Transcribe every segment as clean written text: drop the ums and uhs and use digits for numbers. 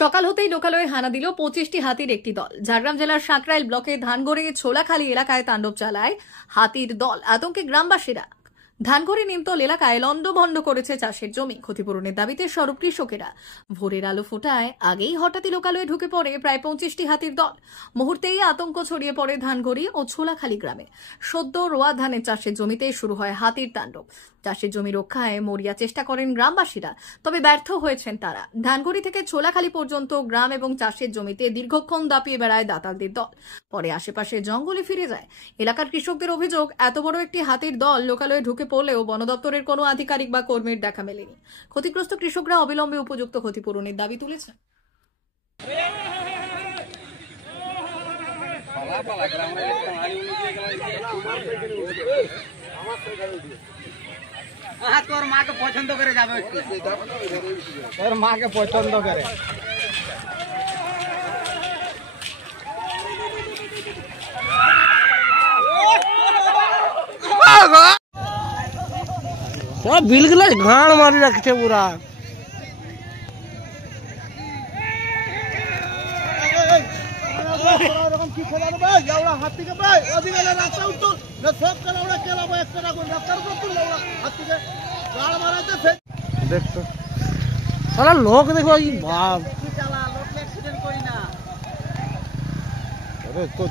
সকাল হতেই লোকালয়ে হানা দিল 25টি হাতির একটি দল। ঝাড়গ্রাম জেলার সাঁকরাইল ব্লকে ধানগড়ে ছোলাখালী এলাকায় তাণ্ডব চালায় হাতির দল। আতঙ্কে গ্রামবাসীরা। ধানগড়ি নিমতল এলাকায় লন্ডভন্ড করেছে চাষের জমি। ক্ষতিপূরণের দাবিতে সরব কৃষকেরা। ভোরের আলো ফোটায় আগেই হঠাৎই লোকালয়ে ঢুকে পড়ে প্রায় 25টি হাতির দল। মুহূর্তেই আতঙ্ক ছড়িয়ে পড়ে ধানগড়ি ও ছোলাখালী গ্রামে। সদ্য রোয়া ধানের চাষের জমিতে শুরু হয় হাতির তাণ্ডব। চাষের জমি রক্ষায় মরিয়া চেষ্টা করেন গ্রামবাসীরা, তবে ব্যর্থ হয়েছেন তারা। ধানগড়ি থেকে ছোলাখালী পর্যন্ত গ্রাম এবং চাষের জমিতে দীর্ঘক্ষণ দাপিয়ে বেড়ায় দাতালদের দল। পরে আশেপাশে জঙ্গলে ফিরে যায়। এলাকার কৃষকদের অভিযোগ, এত বড় একটি হাতির দল লোকালয়ে ঢুকে পড়লেও বন দপ্তরের কোনো আধিকারিক বা কর্মীর দেখা মেলেনি। ক্ষতিগ্রস্ত কৃষকরা অবিলম্বে উপযুক্ত ক্ষতিপূরণের দাবি তুলেছে। তোর মাকে পছন্দ করে যাবে, তোর মাকে পছন্দ করে। বিলগুলো ঘাড় মারি রাখছে পুরা। দেখতো সারা লোক দেখো ভাব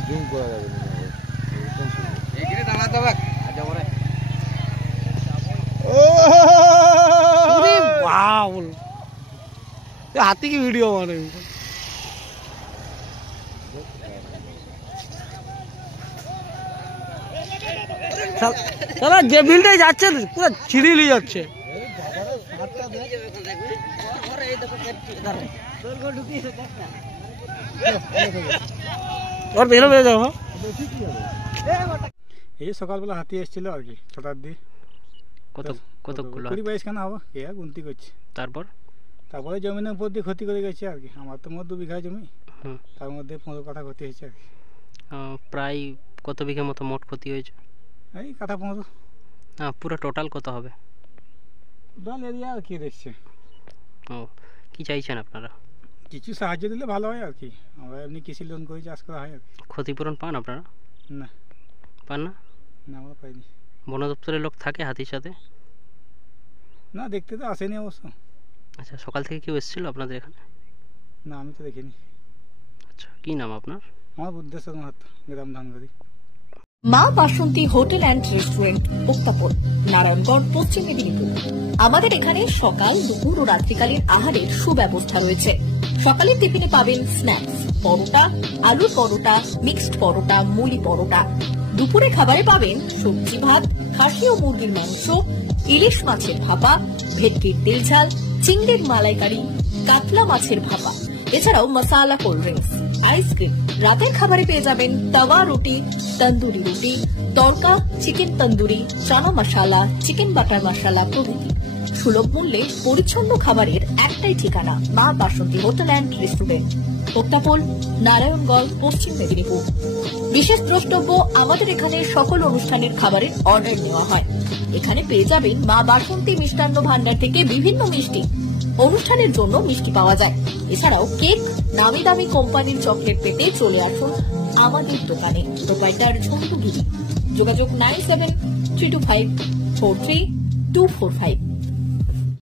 জুম করা যাবে হাতি কি ভিডিও মানে যে বিলটাই যাচ্ছে পুরো ছিড়িলি যাচ্ছে। এই সকালবেলা হাতি এসেছিল আর কি, ছটার দিয়ে। কতগুলো 20-22খানা হবে, গুনতি করছি। তারপরে জমিনের উপর দিয়ে ক্ষতি করে গেছে আর কি। আমার তো 2 বিঘা জমি, তার মধ্যে 15 কাঠা ক্ষতি হয়েছে আর কি। প্রায় কত বিঘা মতো মোট ক্ষতি হয়েছে? এই কাঠা 15। পুরো টোটাল কত হবে? টোটাল এরিয়া আর কি দেখছে। কি চাইছেন আপনারা? কিছু সাহায্য দিলে ভালো হয় আর কি। আমরা এমনি কৃষি লোন করে চাষ করা হয় আর কি। ক্ষতিপূরণ পান আপনারা? না। পান না? না, আমরা পাইনি। বন দপ্তরের লোক থাকে হাতির সাথে? না, দেখতে তো আসেনি অবশ্য। আচ্ছা, সকাল থেকে কেউ এসেছিল আপনাদের এখানে? না, আমি তো দেখিনি। আচ্ছা, কি নাম আপনার? আমার বুদ্ধেশ্বর মাহাতো, গ্রাম ধানগড়ি। মা বাসন্তী হোটেল অ্যান্ড রেস্টুরেন্ট, উত্তাপন, নারায়ণগড়, পশ্চিম মেদিনীপুর। আমাদের এখানে সকাল, দুপুর ও রাত্রিকালীন আহারের সুব্যবস্থা রয়েছে। সকালের টিফিনে পাবেন স্ন্যাক্স, পরোটা, আলুর পরোটা, মিক্সড পরোটা, মুলি পরোটা। দুপুরে খাবারে পাবেন সবজি ভাত, খাসি ও মুরগির মাংস, ইলিশ মাছের ভাপা, ভেটকির তেল ঝাল, চিংড়ির মালাইকারি, কাতলা মাছের ভাপা, এছাড়াও মশালা কোল্ড ড্রিঙ্কস, আইসক্রিম। রাতের খাবারে পেয়ে যাবেন তাওয়া রুটি, তন্দুরি রুটি, তড়কা, চিকেন তন্দুরি, চানা মশালা, চিকেন বাটার মশালা প্রভৃতি। সুলভ মূল্যে পরিচ্ছন্ন খাবারের একটাই ঠিকানা, মা বাসন্তী হোটেল অ্যান্ড রেস্টুরেন্ট, উত্তাপন, নারায়ণগড়, পশ্চিম মেদিনীপুর। বিশেষ দ্রষ্টব্য, আমাদের এখানে সকল অনুষ্ঠানের খাবারের অর্ডার নেওয়া হয়। এখানে পেয়ে যাবেন মা বাসন্তী মিষ্টান্ন ভান্ডার থেকে বিভিন্ন মিষ্টি। অনুষ্ঠানের জন্য মিষ্টি পাওয়া যায়। এছাড়াও কেক, নামি দামি কোম্পানির চকলেট পেতে চলে আসুন আমাদের দোকানে। প্রোপাইটার ঝন্টু গিরি। যোগাযোগ 9732543245।